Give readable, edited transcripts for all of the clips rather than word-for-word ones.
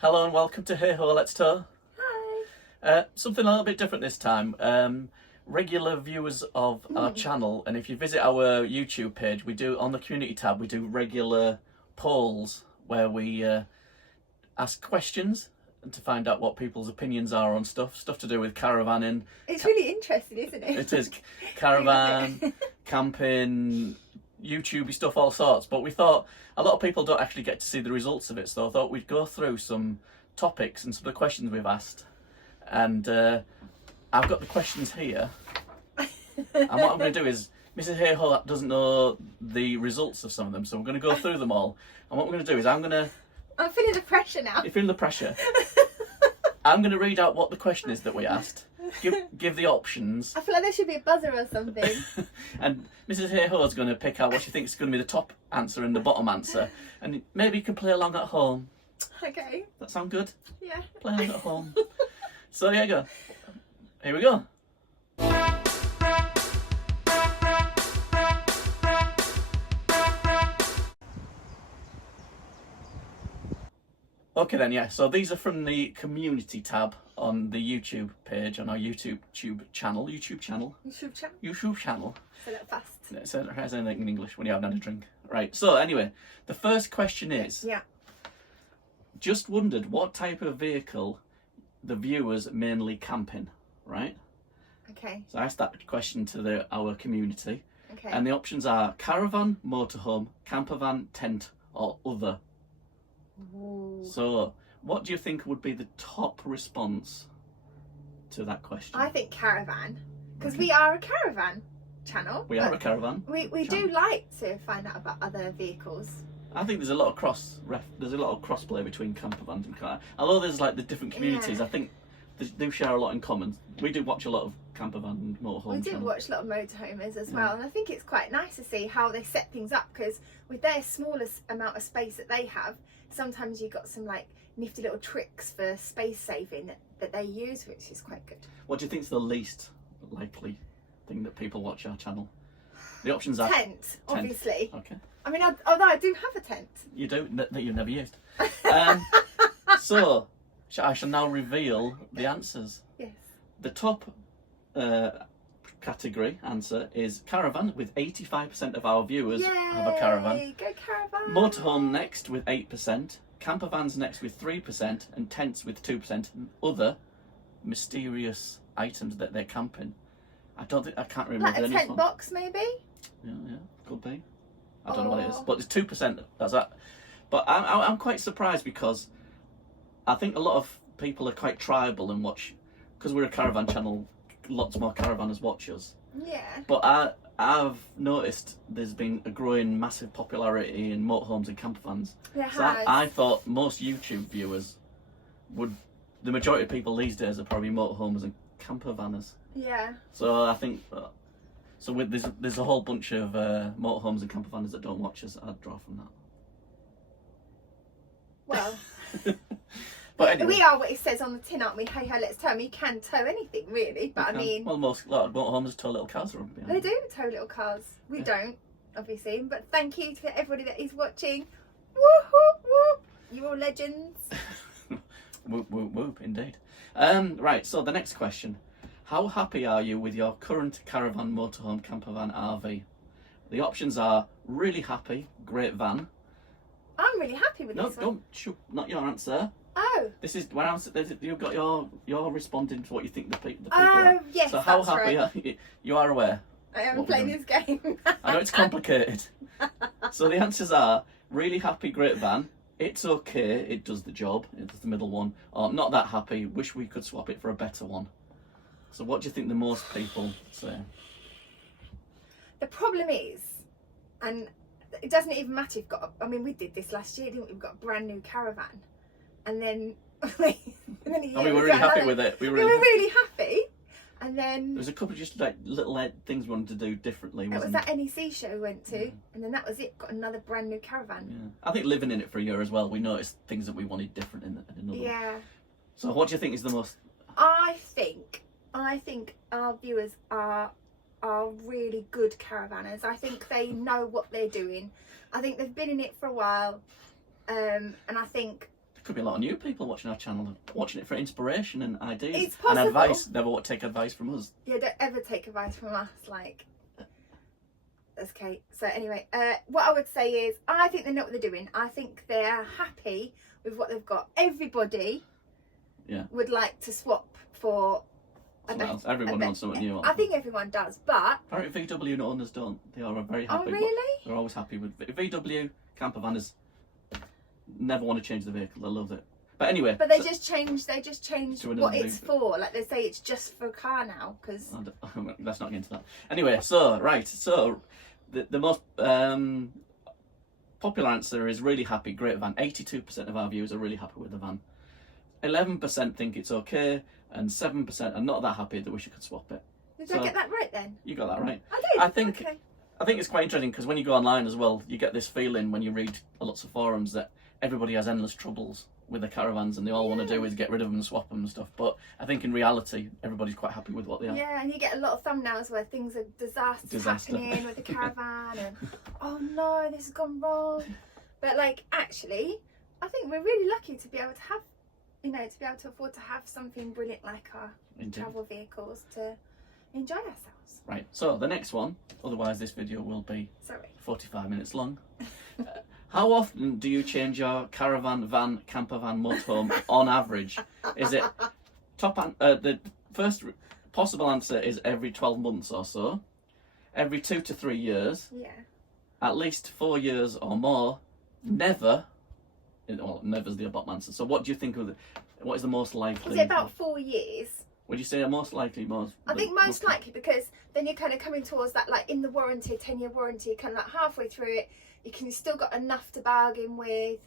Hello and welcome to Hey Ho, Let's Tow. Hi. Something a little bit different this time. Regular viewers of our channel, and if you visit our YouTube page, we do, on the community tab, we do regular polls where we ask questions and to find out what people's opinions are on stuff to do with caravanning. It's really interesting, isn't it? It is caravan, camping, YouTubey stuff, all sorts. But we thought a lot of people don't actually get to see the results of it, so I thought we'd go through some topics and some of the questions we've asked. And I've got the questions here. And what I'm going to do is, Mrs. Hayhoe doesn't know the results of some of them, so we're going to go through them all. And what we're going to do is I'm feeling the pressure now. You're feeling the pressure. I'm going to read out what the question is that we asked. Give the options. I feel like there should be a buzzer or something. And Mrs. Hayhoe is going to pick out what she thinks is going to be the top answer and the bottom answer. And maybe you can play along at home. Okay. That sound good? Yeah. Play along at home. So there you go. Here we go. Okay then, yeah, so these are from the community tab on the YouTube page, on our YouTube channel. YouTube channel. Say that fast. Say that has anything in English when you haven't had a drink. Right, so anyway, the first question is, yeah. Just wondered what type of vehicle the viewers mainly camp in, right? Okay. So I asked that question to our community. Okay. And the options are caravan, motorhome, campervan, tent, or other. Ooh. So, what do you think would be the top response to that question? I think caravan, because we are a caravan channel. We are a caravan. We do like to find out about other vehicles. I think there's a lot of crossplay between campervans and caravan. Although there's like the different communities, Yeah. I think they do share a lot in common. We do watch a lot of campervan and motorhome. We do watch a lot of motorhomers as well, and I think it's quite nice to see how they set things up, because with their smallest amount of space that they have, sometimes you've got some like nifty little tricks for space saving that they use, which is quite good. What do you think is the least likely thing that people watch our channel? The options are tent, obviously. Okay. I mean, although I do have a tent. You do that you've never used. So I shall now reveal the answers. Yes. The top category answer is caravan, with 85% of our viewers have a caravan. Go caravan! Motorhome next with 8%, campervans next with 3%, and tents with 2%. And other mysterious items that they're camping. I can't remember. Like a tent box, maybe? Yeah, could be. I don't know what it is, but it's 2%. That's that. But I'm quite surprised, because I think a lot of people are quite tribal and watch, because we're a caravan channel. Lots more caravanners watch us. Yeah. But I've noticed there's been a growing massive popularity in motorhomes and campervans. There So has. I thought most YouTube viewers the majority of people these days are probably motorhomes and campervanners. Yeah. So I think, there's a whole bunch of motorhomes and campervanners that don't watch us. I'd draw from that. Well. But anyway, we are what it says on the tin, aren't we? Hey ho, let's tow. You can tow anything, really. But I mean, well, a lot of motorhomes tow little cars around behind. They do tow little cars. We don't, obviously. But thank you to everybody that is watching. Whoop whoop whoop! You're all legends. Whoop whoop whoop, indeed. Right. So the next question: how happy are you with your current caravan, motorhome, campervan, RV? The options are really happy, great van. I'm really happy with this one. Don't shoot, not your answer. Oh. This is when you've got you're responding to what you think the people are. Oh, yes. So how that's happy right. are you? You are aware. I am what we're playing this game. I know it's complicated. So the answers are really happy, great van. It's okay, it does the job. It's the middle one. Or not that happy. Wish we could swap it for a better one. So what do you think the most people say? The problem is, and it doesn't even matter if you've got. I mean, we did this last year, didn't we? We've got a brand new caravan, and then we were really happy with it. We were really happy, and then there was a couple of just like little things we wanted to do differently. It was that NEC show we went to, and then that was it. Got another brand new caravan. Yeah. I think living in it for a year as well, we noticed things that we wanted different in another. Yeah. So what do you think is the most? I think our viewers are really good caravanners. I think they know what they're doing. I think they've been in it for a while, and I think Could be a lot of new people watching our channel, watching it for inspiration and ideas It's and possible. advice. Never take advice from us. Yeah, don't ever take advice from us. Like, that's Kate. So anyway, what I would say is, I think they know what they're doing. I think they are happy with what they've got. Everybody, would like to swap for Something else. Everyone wants something new. I think everyone does, but apparently VW owners don't. They are very happy. oh really? They're always happy with VW campervanners. Never want to change the vehicle. They love it. But anyway. But they just changed. They just changed what it's vehicle. for. Like they say, it's just for a car now. Because let's not get into that. Anyway, so the most popular answer is really happy. Great van. 82% of our viewers are really happy with the van. 11% think it's okay, and 7% are not that happy. They wish you could swap it. Did I get that right then? You got that right. I did. I think. Okay. I think it's quite interesting because when you go online as well, you get this feeling when you read lots of forums that everybody has endless troubles with their caravans and they all want to do is get rid of them and swap them and stuff. But I think in reality, everybody's quite happy with what they are. Yeah, and you get a lot of thumbnails where things are disasters happening with the caravan and oh no, this has gone wrong. But like actually, I think we're really lucky to be able to have, to be able to afford to have something brilliant like our travel vehicles to enjoy ourselves. Right, so the next one, otherwise this video will be 45 minutes long. How often do you change your caravan, van, camper van, motorhome on average? Is it the first possible answer is every 12 months or so, every 2 to 3 years, at least 4 years or more, never. Well, never's the above answer. So what do you think what is the most likely? Is it about 4 years? Would you say most likely? I think most likely, because then you're kind of coming towards that, like in the warranty, 10-year warranty, kind of like halfway through it, you still got enough to bargain with. It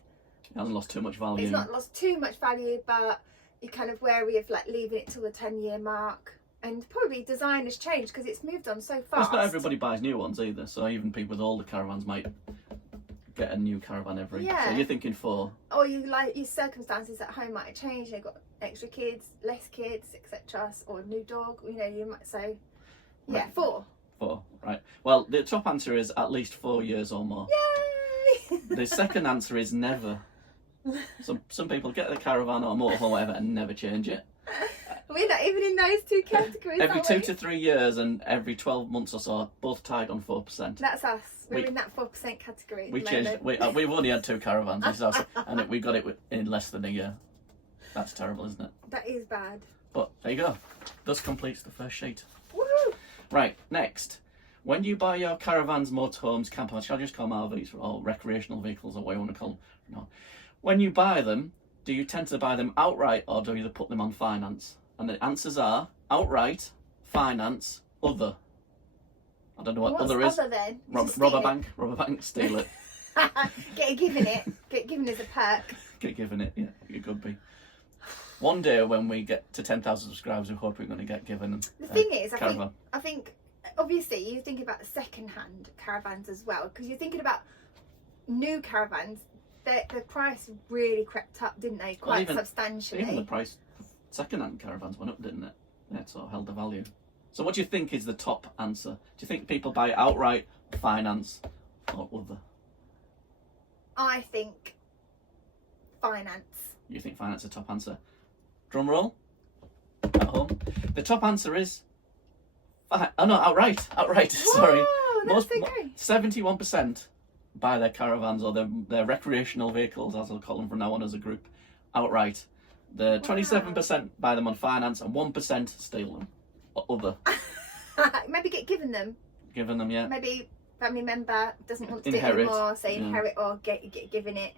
hasn't lost too much value. It's not lost too much value, but you're kind of wary of like leaving it till the 10-year mark. And probably design has changed because it's moved on so fast. It's not everybody buys new ones either, so even people with older caravans might get a new caravan every. So you're thinking 4. Or your circumstances at home might have changed. You've got extra kids, less kids, etc. Or a new dog. You might say, right. 4. 4, right. Well, the top answer is at least 4 years or more. Yay! The second answer is never. Some people get the caravan or motorhome or whatever and never change it. We're not even in those two categories. Every 2 to 3 years and every 12 months or so, both tied on 4%. That's us. We're in that 4% category. We changed. We've only had 2 caravans, and we got it in less than a year. That's terrible, isn't it? That is bad. But there you go. Thus completes the first sheet. Woo! Right, next. When you buy your caravans, motorhomes, campers, shall I just call them RVs or recreational vehicles or what you want to call them? No. When you buy them, do you tend to buy them outright or do you put them on finance? And the answers are outright, finance, other. I don't know what other is. Other then? Robber bank, steal it. Get given it. Get given as a perk. Get given it, yeah, it could be. One day when we get to 10,000 subscribers, we hope we're going to get given. The thing is, I think obviously you think about second-hand caravans as well, because you're thinking about new caravans. The price really crept up, didn't they? Quite substantially. Even the price of second-hand caravans went up, didn't it? Yeah, it sort of held the value. So what do you think is the top answer? Do you think people buy outright, finance, or other? I think finance. You think finance is the top answer? Drum roll. At home. The top answer is outright. Outright. Sorry. That's okay. 71% buy their caravans or their recreational vehicles, as I'll call them from now on as a group, outright. The 27% buy them on finance and 1% steal them. Or other. Maybe get given them. Given them, yeah. Maybe family member doesn't want to do it anymore, say inherit or get given it.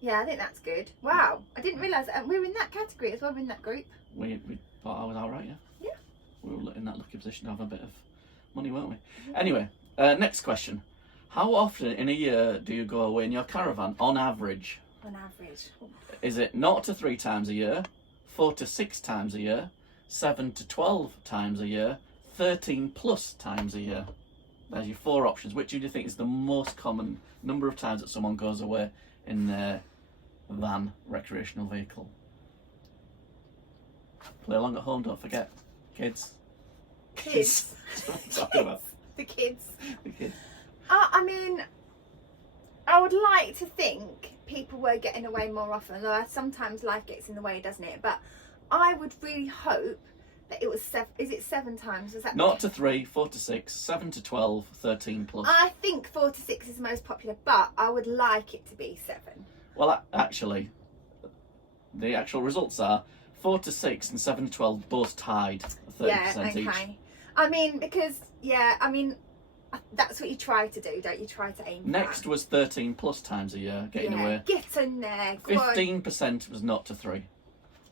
Yeah, I think that's good. Wow, I didn't realise that we're in that category as well. We're in that group. We thought I was outright, yeah. Yeah. We were in that lucky position to have a bit of money, weren't we? Yeah. Anyway, next question. How often in a year do you go away in your caravan, on average? On average. Is it 0 to 3 times a year, 4 to 6 times a year, 7 to 12 times a year, 13 plus times a year? There's your 4 options. Which do you think is the most common number of times that someone goes away in their van, recreational vehicle? Play along at home, don't forget. Kids. Kids. That's what I'm talking about. The kids. The kids. I mean, I would like to think people were getting away more often, though sometimes life gets in the way, doesn't it? But I would really hope that it was 7. Is it 7 times? Was that 0 to 3, 4 to 6, 7 to 12, 13 plus. I think 4 to 6 is the most popular, but I would like it to be 7. Well, actually, the actual results are 4 to 6 and 7 to 12 both tied, 30% each. I mean, because that's what you try to do, don't you? Try to aim for Next that. was 13 plus times a year, getting away. Get in there. Go on. 15% was 0 to 3.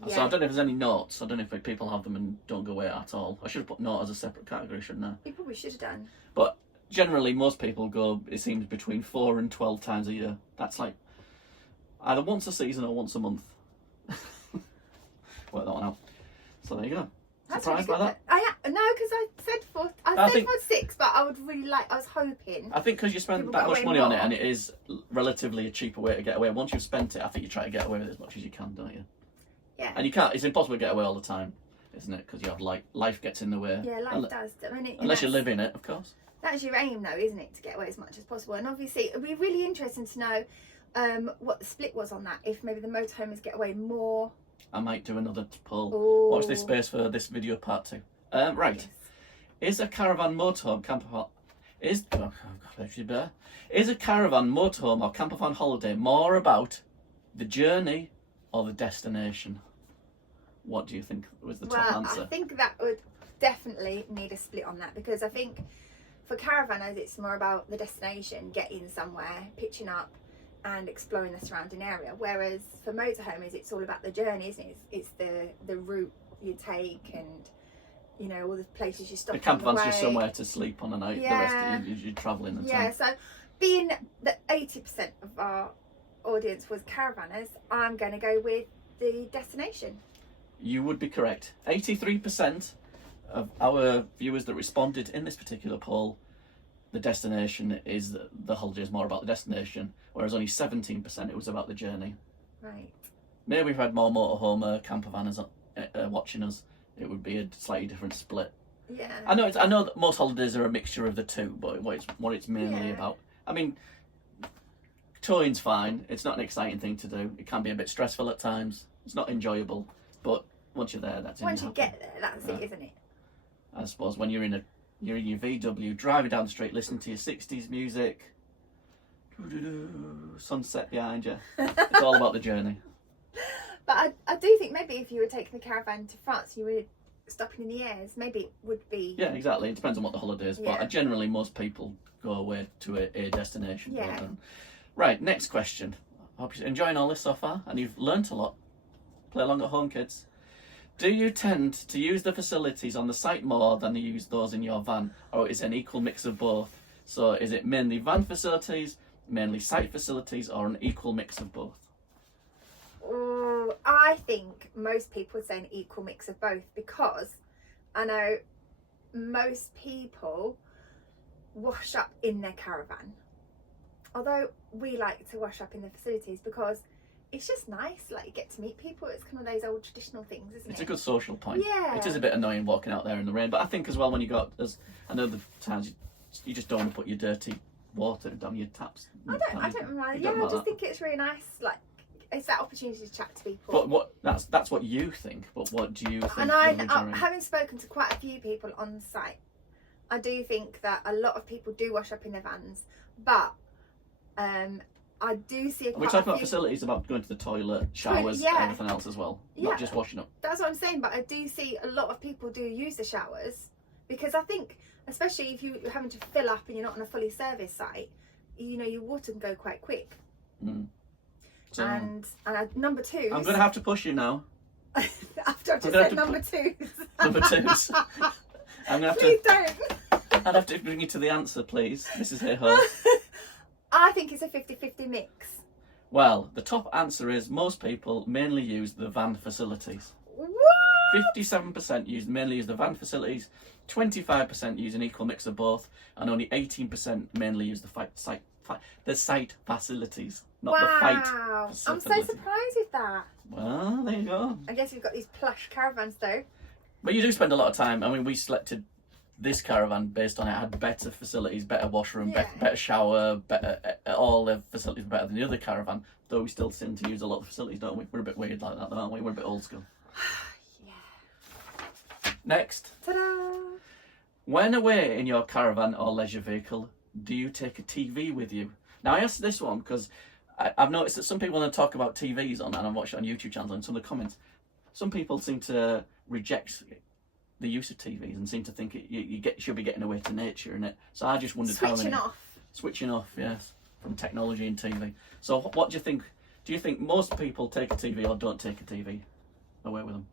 Yeah. So I don't know if there's any notes. I don't know if people have them and don't go away at all. I should have put note as a separate category, shouldn't I? You probably should have done. But generally, most people go, it seems, between 4 and 12 times a year. That's like either once a season or once a month. Work that one out. So there you go. That's Surprised really by good. that? No, because I said 4. I said 4 to 6, but I would really like. I was hoping. I think because you spend People that got much away money on it more. and it is relatively a cheaper way to get away. Once you've spent it, I think you try to get away with it as much as you can, don't you? Yeah. And you can't. It's impossible to get away all the time, isn't it? Because you have life gets in the way. Yeah, life does. I mean, Unless you live in it, of course. That's your aim, though, isn't it? To get away as much as possible. And obviously, it'd be really interesting to know what the split was on that. If maybe the motorhomes get away more. I might do another poll. Ooh. Watch this space for this video part 2. Right. Yes. Is a caravan motorhome camper is a caravan motorhome or campervan holiday more about the journey or the destination? What do you think was the top answer? I think that would definitely need a split on that, because I think for caravanners it's more about the destination, getting somewhere, pitching up and exploring the surrounding area, whereas for motorhomes it's all about the journey, isn't it? It's the route you take and all the places you stop. The campervan's just somewhere to sleep on a night. Yeah. The rest you're travelling the Yeah, time. so being that 80% of our audience was caravanners, I'm going to go with the destination. You would be correct. 83% of our viewers that responded in this particular poll, the destination is the holiday is more about the destination, whereas only 17% it was about the journey. Right. Maybe we've had more motorhome campavanners watching us. It would be a slightly different split. Yeah. I know that most holidays are a mixture of the two, but what it's mainly about. I mean, touring's fine. It's not an exciting thing to do. It can be a bit stressful at times. It's not enjoyable, but once you're there, that's it. Once you get there, that's it, isn't it? I suppose when you're in your VW, driving down the street, listening to your 60s music, sunset behind you. It's all about the journey. But I do think maybe if you were taking the caravan to France, you were stopping in the airs, maybe it would be. Yeah, exactly. It depends on what the holiday is, but generally most people go away to a destination. Yeah. Right, next question. I hope you're enjoying all this so far and you've learnt a lot. Play along at home, kids. Do you tend to use the facilities on the site more than you use those in your van, or is it an equal mix of both? So is it mainly van facilities, mainly site facilities, or an equal mix of both? Oh, I think most people would say an equal mix of both, because I know most people wash up in their caravan. Although we like to wash up in the facilities because it's just nice, like you get to meet people. It's kind of those old traditional things, isn't it? It's a good social point. Yeah. It is a bit annoying walking out there in the rain, but I think as well when you got, I know the times you just don't want to put your dirty water down your taps. I don't mind. Yeah, I just think it's really nice. Like it's that opportunity to chat to people. But that's what you think. But what do you think? And having spoken to quite a few people on site, I do think that a lot of people do wash up in their vans, but I do see. We're talking about facilities, about going to the toilet, showers, and everything else as well, not just washing up. That's what I'm saying. But I do see a lot of people do use the showers, because I think, especially if you're having to fill up and you're not on a fully serviced site, your water can go quite quick. Mm. So, and number two. I'm going to have to push you now. After I've just said number twos. Number twos. I'm going to have Please to. don't. I'd have to bring you to the answer, please, Mrs. Hayhoe. I think it's a 50-50 mix. Well, the top answer is most people mainly use the van facilities. What? 57% mainly use the van facilities, 25% use an equal mix of both, and only 18% mainly use the site facilities, not the fight facilities. I'm so surprised with that. Well, there you go. I guess we've got these plush caravans though. But you do spend a lot of time. I mean, we selected this caravan, based on it, had better facilities, better washroom, Yeah. better shower, better all the facilities better than the other caravan. Though we still seem to use a lot of facilities, don't we? We're a bit weird like that, aren't we? We're a bit old school. Yeah. Next. Ta-da! When away in your caravan or leisure vehicle, do you take a TV with you? Now, I asked this one because I've noticed that some people, when they talk about TVs and I've watched it on YouTube channels and some of the comments, some people seem to reject the use of TVs and seem to think you should be getting away to nature in it. So I just wondered switching off, yes, from technology and TV. So what do you think? Do you think most people take a TV or don't take a TV away with them?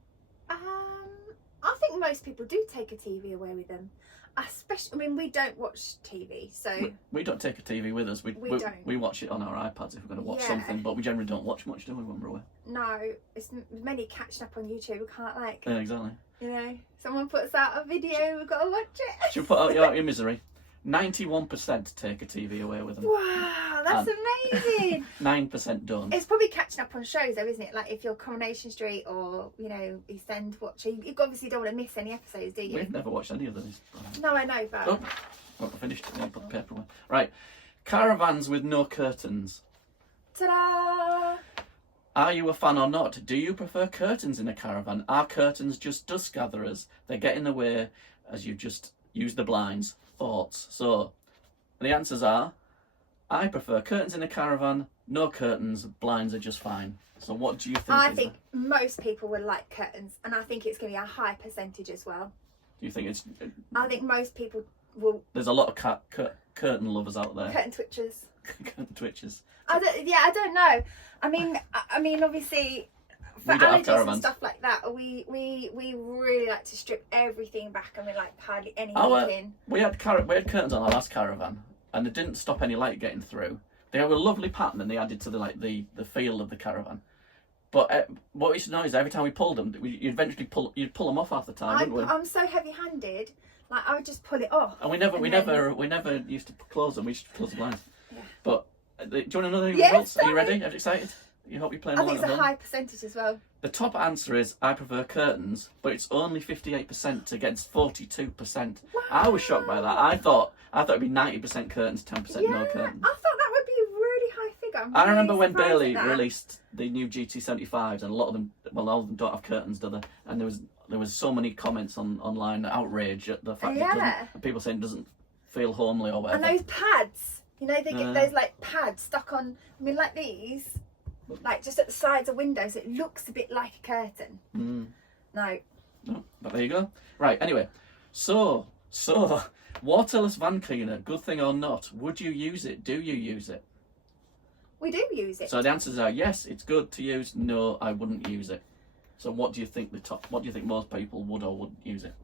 I think most people do take a TV away with them. Especially, I mean, we don't watch TV, so we don't take a TV with us. We don't. We watch it on our iPads if we're going to watch Yeah. something, but we generally don't watch much, do we, when we're away? No, it's mainly catching up on YouTube. We can't Yeah, exactly. you know, someone puts out a video, we've got to watch it. Should we put out your misery? 91% take a TV away with them. Wow, that's amazing. 9% don't. It's probably catching up on shows though, isn't it? Like if you're Coronation Street or, you know, East End watching, you obviously don't want to miss any episodes, do you? We've never watched any of these. No, I know, but... Oh, I finished it. Put the paper away. Right. Caravans with no curtains. Ta-da! Are you a fan or not? Do you prefer curtains in a caravan? Are curtains just dust gatherers? They get in the way as you just use the blinds. Thoughts? So, the answers are, I prefer curtains in a caravan, no curtains, blinds are just fine. So what do you think? I think most people would like curtains, and I think it's going to be a high percentage as well. Do you think it's... I think most people will... There's a lot of curtain lovers out there. Curtain twitchers. Curtain twitchers. I don't know. I mean, obviously, for allergies and stuff like that, we really like to strip everything back, and we like hardly any heating. We had curtains on our last caravan, and they didn't stop any light getting through. They were a lovely pattern, and they added to the feel of the caravan. But what we used to know is every time we pulled them, you'd eventually pull them off half the time, wouldn't we? I'm so heavy-handed, like I would just pull it off. And we never used to close them. We used to close the blinds. Yeah. But do you want to know the yes, results? Are you ready? Are you excited? You hope you're playing along. I think it's a high percentage as well. The top answer is I prefer curtains, but it's only 58% against 42%. Wow. I was shocked by that. I thought it'd be 90% curtains, 10% no curtains. I thought that would be a really high figure. I remember when Bailey released the new GT75s, and a lot of them, all of them don't have curtains, do they? And there was so many comments online, outrage at the fact that and people saying it doesn't feel homely or whatever. And those pads, you know, they get those like pads stuck on. I mean, like these. Like just at the sides of windows, so it looks a bit like a curtain. No, but there you go. Right, anyway, so waterless van cleaner, good thing or not? Would you use it? Do you use it? We do use it. So the answers are yes, it's good to use. No, I wouldn't use it. So what do you think What do you think most people would or wouldn't use it?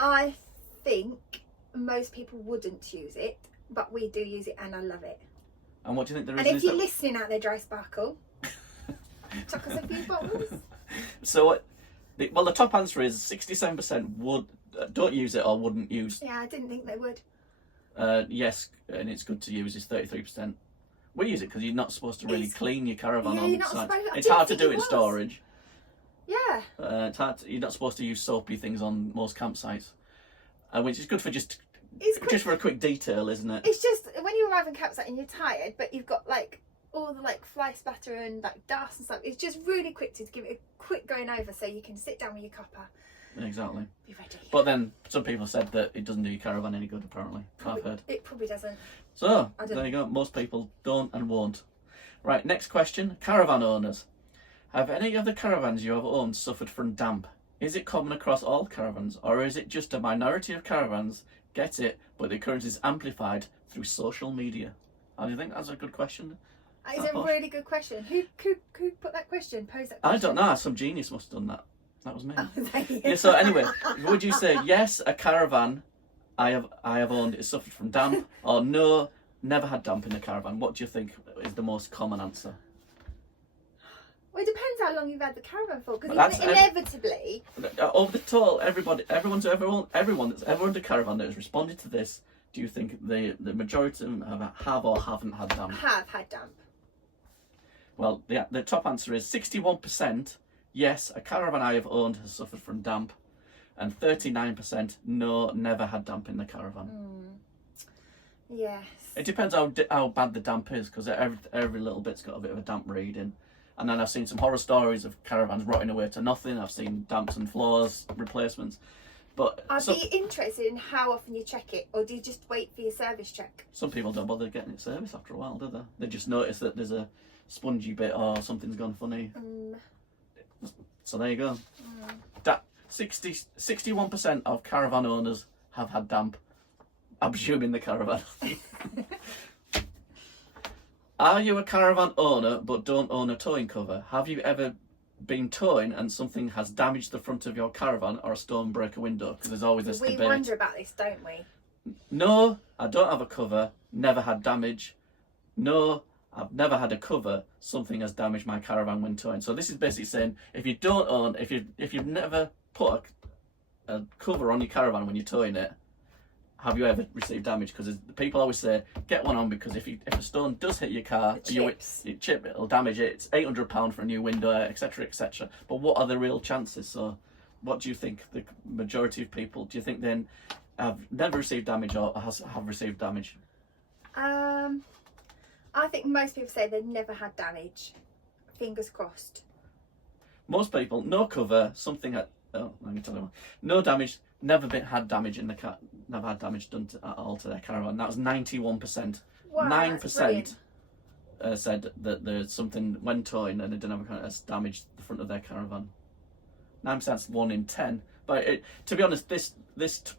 I think most people wouldn't use it, but we do use it, and I love it. And what do you think the reason is? And if you're listening out there, Dry Sparkle, chuck us a few bottles. So, the top answer is 67% would don't use it or wouldn't use. Yeah, I didn't think they would. Yes, and it's good to use is 33%. We use it because you're not supposed to really clean your caravan on you're site. not It's hard to do it in storage. Yeah. It's hard. You're not supposed to use soapy things on most campsites, which is good for just for a quick detail, isn't it? It's just when you arrive in campsite and you're tired, but you've got like all the like fly splatter and like dust and stuff. It's just really quick to give it a quick going over, so you can sit down with your cuppa. Exactly. Be ready. But then some people said that it doesn't do your caravan any good. Apparently, I've heard. It probably doesn't. So there you go. Most people don't and won't. Right. Next question. Caravan owners. Have any of the caravans you have owned suffered from damp? Is it common across all caravans, or is it just a minority of caravans get it, but the occurrence is amplified through social media? How do you think? That's a good question. It's a really good question. Who put that question? Pose that question? I don't know. Some genius must have done that. That was me. Oh, yeah. So anyway, would you say yes, a caravan I have owned is suffered from damp, or no, never had damp in a caravan? What do you think is the most common answer? Well, it depends how long you've had the caravan for, because inevitably... Over the total, everyone that's ever owned a caravan that has responded to this, do you think the majority of them have or haven't had damp? Have had damp. Well, the top answer is 61%. Yes, a caravan I have owned has suffered from damp. and 39% no, never had damp in the caravan. Yes. It depends how bad the damp is, because every little bit's got a bit of a damp reading. And then I've seen some horror stories of caravans rotting away to nothing. I've seen damps and floors replacements. But I'd be interested in how often you check it, or do you just wait for your service check? some people don't bother getting it serviced after a while, do they? They just notice that there's a spongy bit or something's gone funny. So there you go. 61% of caravan owners have had damp. I'm assuming the caravan. Are you a caravan owner but don't own a towing cover? Have you ever been towing and something has damaged the front of your caravan or a storm broke a window? Because there's always this debate. We wonder about this, don't we? No, I don't have a cover. Never had damage. No, I've never had a cover. Something has damaged my caravan when towing. So this is basically saying if you don't own, if you've never put a cover on your caravan when you're towing it, have you ever received damage? Because people always say get one on, because if a stone does hit your car, it'll damage it. It's £800 for a new window, etc., etc. But what are the real chances? So, what do you think the majority of people? Do you think then have never received damage or have received damage? I think most people say they've never had damage. Fingers crossed. Most people, no cover, something at let me tell you, no damage. Never had damage in the never had damage done at all to their caravan. That was 91%. Wow, 9% said that there's something when towing and it didn't have has damaged the front of their caravan. 9%'s 1 in 10. But to be honest, this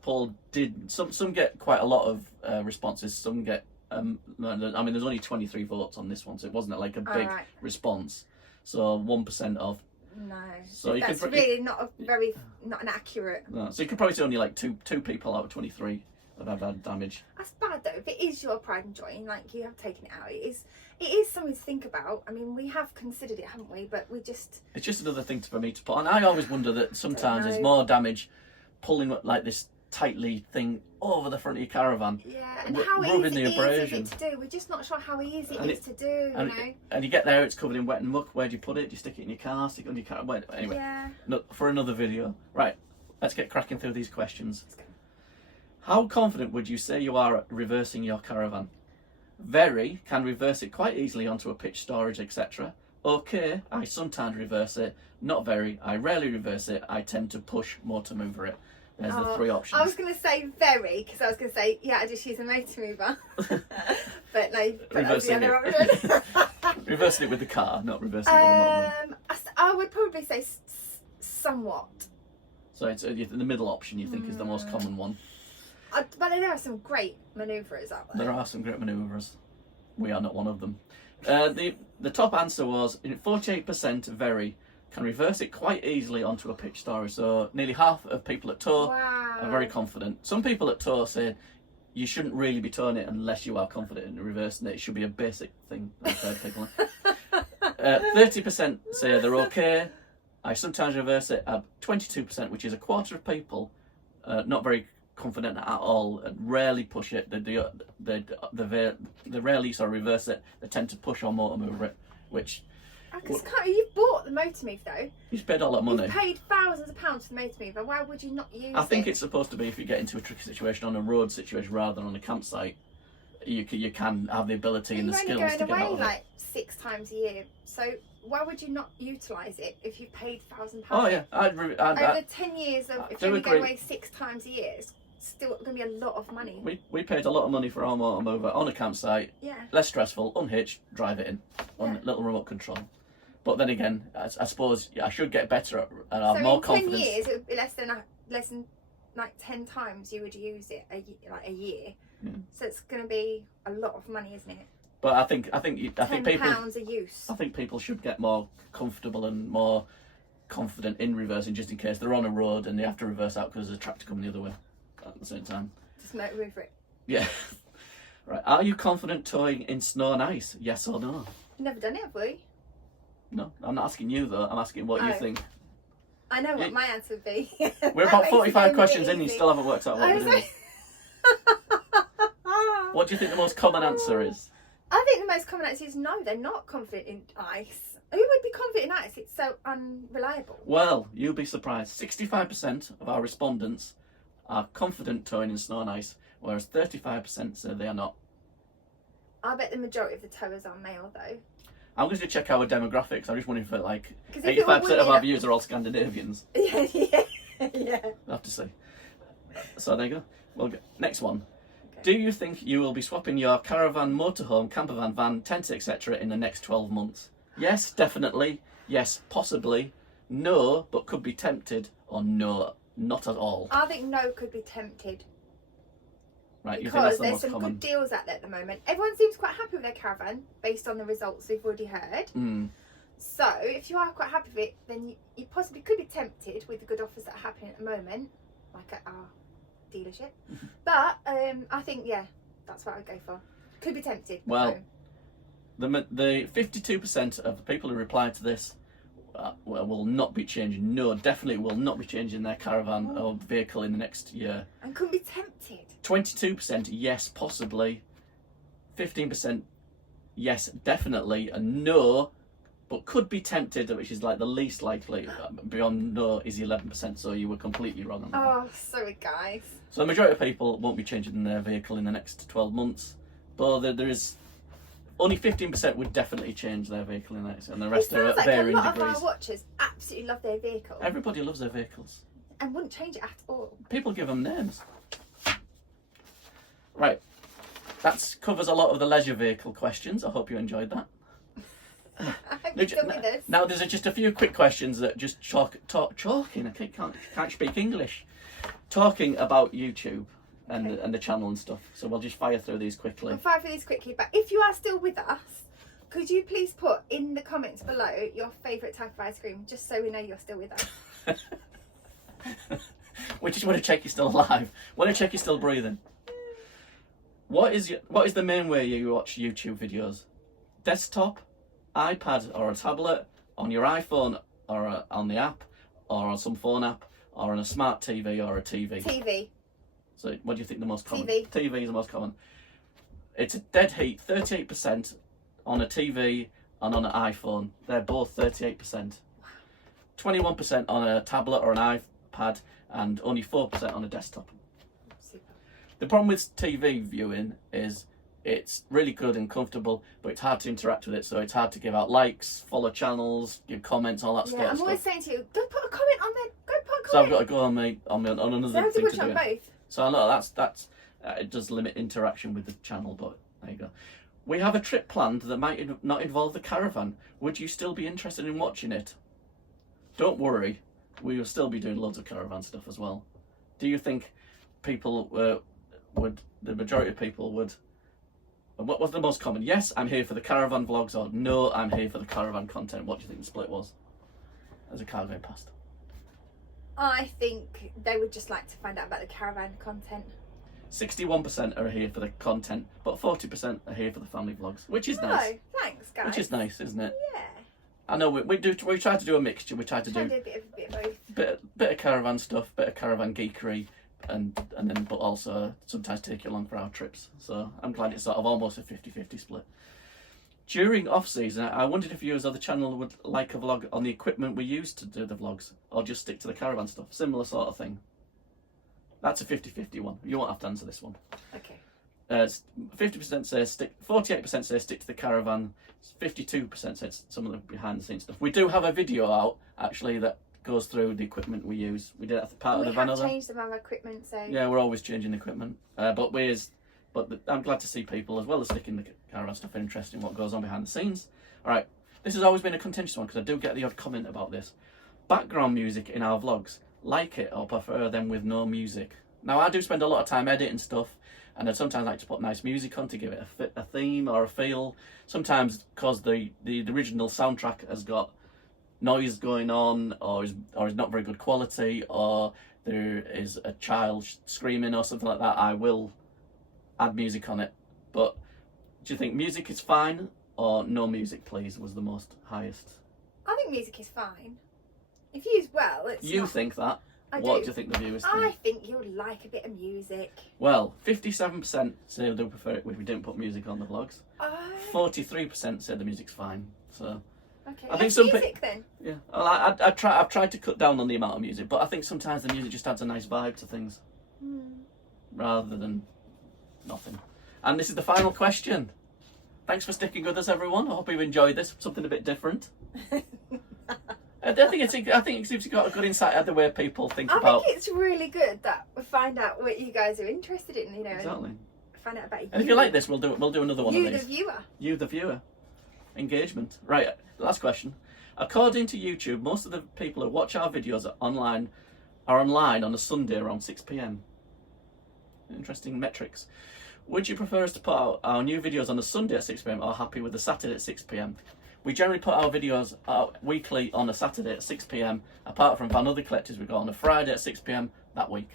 poll did some get quite a lot of responses. Some get I mean, there's only 23 votes on this one, so it wasn't like a big response. So 1% of. No, so that's really not an accurate. No, so you could probably say only like two people out of 23 that have had damage. That's bad though. If it is your pride and joy, and like you have taken it out, it is something to think about. I mean, we have considered it, haven't we? But it's just another thing for me to put. And I always wonder that sometimes there's more damage pulling like this tightly thing over the front of your caravan. Yeah, and how easy is it to do? We're just not sure how easy it is to do, you know? And you get there, it's covered in wet and muck. Where do you put it? Do you stick it in your car? Stick it on your car? Anyway, for another video. Right, let's get cracking through these questions. How confident would you say you are at reversing your caravan? Very, can reverse it quite easily onto a pitch storage, etc. Okay, I sometimes reverse it. Not very, I rarely reverse it. I tend to push motor mover it. There's the 3 options. I was going to say very, because I was going to say, yeah, I just use a motor mover. But no, reversing the other option. Reversing it with the car, not reversing it with the motor. I would probably say somewhat. So it's the middle option you think is the most common one. But there are some great manoeuvrers out there. There are some great manoeuvrers. We are not one of them. The top answer was 48% very. Can reverse it quite easily onto a pitch storage. So nearly half of people at tow are very confident. Some people at tow say you shouldn't really be towing it unless you are confident in reversing it. It should be a basic thing. I've heard people. 30% say they're okay. I sometimes reverse it. 22%, which is a quarter of people, not very confident at all, and rarely push it. They rarely reverse it. They tend to push or motor mover it, which. You've bought the motor move though. You've paid all that money. You've paid thousands of pounds for the motor mover. Why would you not use it? I think it's supposed to be if you get into a tricky situation on a road situation rather than on a campsite. You can have the ability and the skills to get out of it. You're only going away like 6 times a year, so why would you not utilise it if you paid £1,000? Oh yeah, over 10 years of if you only go away 6 times a year, it's still going to be a lot of money. We paid a lot of money for our motor mover on a campsite. Yeah. Less stressful, unhitched, drive it in on little remote control. But then again, I suppose I should get better and have more confidence. So in 10 years, it would be less than like 10 times you would use it a year. Yeah. So it's going to be a lot of money, isn't it? But I think people £10 a use. I think people should get more comfortable and more confident in reversing, just in case they're on a road and they have to reverse out because there's a tractor coming the other way at the same time. Just motor mover it. Yeah. Right. Are you confident towing in snow and ice? Yes or no? Never done it, have we? No, I'm not asking you though. I'm asking what you think. I know what my answer would be. We're about 45 questions in. You still haven't worked out what we're doing. What do you think the most common answer is? I think the most common answer is no. They're not confident in ice. Who would be confident in that? It's so unreliable. Well, you'll be surprised. 65% of our respondents are confident towing in snow and ice, whereas 35% say they are not. I bet the majority of the towers are male though. I'm going to check our demographics. I'm just wondering if like 'Cause 85% of our viewers are all Scandinavians. Yeah. I'll have to see. So there you go. Well, next one. Okay. Do you think you will be swapping your caravan, motorhome, campervan, van, tent, etc. in the next 12 months? Yes, definitely. Yes, possibly. No, but could be tempted. Or no, not at all. I think no could be tempted. Right, you think Because that's the there's most some common? good deals out there at the moment. Everyone seems quite happy with their caravan based on the results we've already heard. Mm. So if you are quite happy with it, then you possibly could be tempted with the good offers that are happening at the moment, like at our dealership. But I think, yeah, that's what I'd go for. Could be tempted. Well, the 52% of the people who replied to this will not be changing. No, definitely will not be changing their caravan or vehicle in the next year. And couldn't be tempted. 22% yes, possibly. 15% yes, definitely. And no, but could be tempted, which is like the least likely. Beyond no is 11%, so you were completely wrong on that. Oh, sorry guys. So the majority of people won't be changing their vehicle in the next 12 months. But there is only 15% would definitely change their vehicle in the next, and the rest are at varying a lot degrees. of our watchers absolutely love their vehicle Everybody loves their vehicles. and wouldn't change it at all. People give them names. Right, that covers a lot of the leisure vehicle questions. I hope you enjoyed that. I hope you're still with us. Now there's just a few quick questions that just talking. I can't speak English. Talking about YouTube and the channel and stuff. So we'll just fire through these quickly. I'll fire through these quickly, but if you are still with us, could you please put in the comments below your favourite type of ice cream, just so we know you're still with us. We just want to check you're still alive. Want to check you're still breathing. What is the main way you watch YouTube videos? Desktop, iPad or a tablet, on your iPhone or on the app, or on some phone app, or on a smart TV or a TV? TV. So what do you think the most common? TV. TV is the most common. It's a dead heat, 38% on a TV and on an iPhone. They're both 38%. 21% on a tablet or an iPad, and only 4% on a desktop. Super. The problem with TV viewing is it's really good and comfortable, but it's hard to interact with it. So it's hard to give out likes, follow channels, give comments, all that Yeah, sort I'm of always stuff. saying to you, go put a comment on there. Go put a comment. So I've got to go on another So I have to thing watch to on do. both. So I know that's it does limit interaction with the channel, but there you go. We have a trip planned that might not involve the caravan. Would you still be interested in watching it? Don't worry, we will still be doing loads of caravan stuff as well. Do you think people the majority of people would? What was the most common? Yes, I'm here for the caravan vlogs, or no, I'm here for the caravan content. What do you think the split was as a car going past? I think they would just like to find out about the caravan content. 61% are here for the content, but 40% are here for the family vlogs, which is nice. Oh, thanks guys. Which is nice, isn't it? Yeah. I know we try to do a mixture. We try to Try do to do a bit of both. bit of caravan stuff, bit of caravan geekery, and then but also sometimes take you along for our trips. So I'm glad it's sort of almost a 50-50 split. During off season, I wondered if you as other channel would like a vlog on the equipment we use to do the vlogs, or just stick to the caravan stuff. Similar sort of thing. That's a 50-50 one. You won't have to answer this one. Okay. 50% says stick. 48% says stick to the caravan. 52% says some of the behind the scenes stuff. We do have a video out actually that goes through the equipment we use. We did it as part of the van. We have changed some of our equipment, so Yeah, we're always changing the equipment. I'm glad to see people, as well as sticking the caravan stuff, interested in what goes on behind the scenes. All right, this has always been a contentious one because I do get the odd comment about this. Background music in our vlogs, like it or prefer them with no music. Now I do spend a lot of time editing stuff, and I'd sometimes like to put nice music on to give it a theme or a feel. Sometimes because the original soundtrack has got noise going on, or is not very good quality, or there is a child screaming or something like that, I will add music on it. But do you think music is fine, or no music please was the most highest? I think music is fine. If used well, it's You not... think that? I What do do you think the viewers I think? think you'll like a bit of music. Well, 57% say they prefer it if we didn't put music on the vlogs. Oh. 43% said the music's fine. So Okay. I think some music then. Yeah, well, I've tried to cut down on the amount of music, but I think sometimes the music just adds a nice vibe to things, rather than nothing. And this is the final question. Thanks for sticking with us, everyone. I hope you've enjoyed this. Something a bit different. I think it seems to got a good insight at the way people think about. I think it's really good that we find out what you guys are interested in. You know, exactly. And find out about you. And if you like this, we'll do another one of these. You, the viewer. You, the viewer. Engagement. Right. Last question. According to YouTube, most of the people who watch our videos are online on a Sunday around 6 p.m. Interesting metrics. Would you prefer us to put out our new videos on a Sunday at 6 p.m. or happy with the Saturday at 6 p.m? We generally put our videos out weekly on a Saturday at 6 p.m. apart from Van Other Collectors, we go on a Friday at 6 p.m. that week.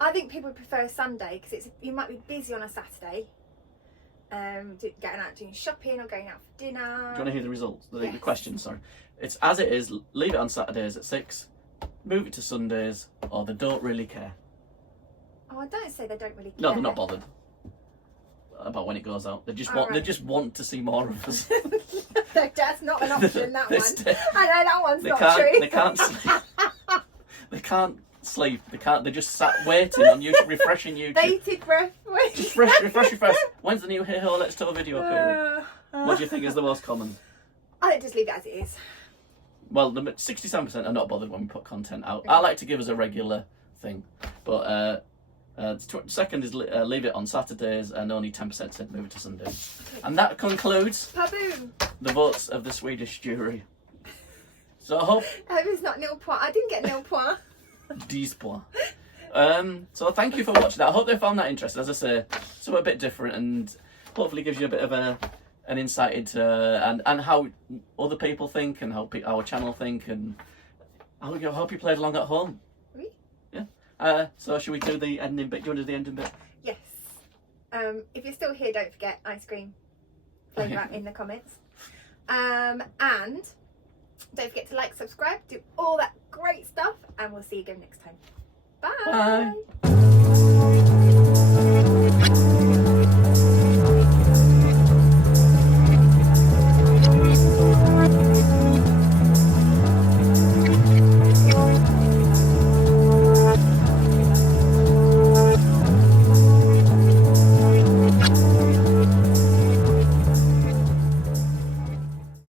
I think people prefer a Sunday because you might be busy on a Saturday, getting out doing shopping or going out for dinner. Do you want to hear the results? The Yes. question, sorry. It's as it is, leave it on Saturdays at 6, move it to Sundays, or they don't really care. Oh, I don't say they don't really care. No, they're not bothered about when it goes out. They just want to see more of us. That's not an option, that They one. stay- I know that one's They not can't. true. They can't sleep. They can't sleep. They can't. They're just sat waiting on YouTube, refreshing YouTube. Bated breath. Just refresh. When's the new Hey Ho Let's Tour video appearing? What do you think is the most common? I think just leave it as it is. Well, the 67% are not bothered when we put content out. I like to give us a regular thing, but second is leave it on Saturdays, and only 10% said move it to Sundays. And that concludes Paboom. the votes of the Swedish jury. So I hope I hope it's not nil point. I didn't get nil point. 10 points. So thank you for watching that. I hope they found that interesting. As I say, something a bit different, and hopefully gives you a bit of an insight into and how other people think, and how our channel think, and I hope you played along at home. Oui. Yeah. So should we do the ending bit? Do you want to do the ending bit? Yes. If you're still here, don't forget ice cream flavour in the comments. And don't forget to like, subscribe, do all that great stuff, and we'll see you again next time. Bye. Bye.